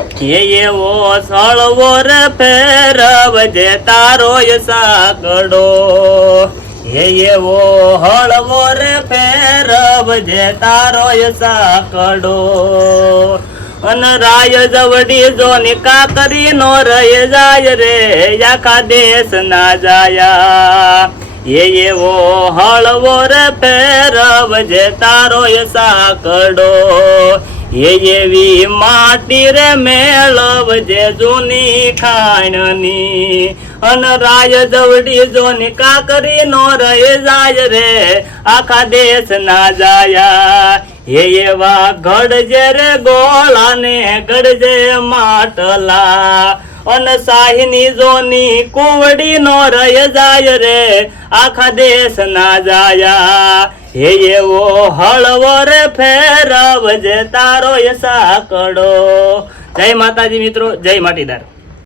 એવો સળવો રે ફેરવજે તારો સાકડો, એવો હળવો રે ફેરવજે તારો સાકડો. અન રાય જવડી જો નિકા કરી નો રહી જાય રે આખા દેશ ના જાયા. એવો હળવો રે ફેરવજે તારો સાકડો, એવી માટી રે મેળવજે જૂની ખાણની. અન રાય જવડી જો નિકા કરી નો રહી જાય રે આખા દેશ ના જાયા. એવા ઘડજે રે ગોળા ને ઘડજે માટલા, અન સાહીની જોની કુવડી નો રહી જાય રે આખા દેશ ના જાયા. એવો હળવો રે ફેરવજે તારો સાકડો. જય માતાજી મિત્રો, જય માટીદાર.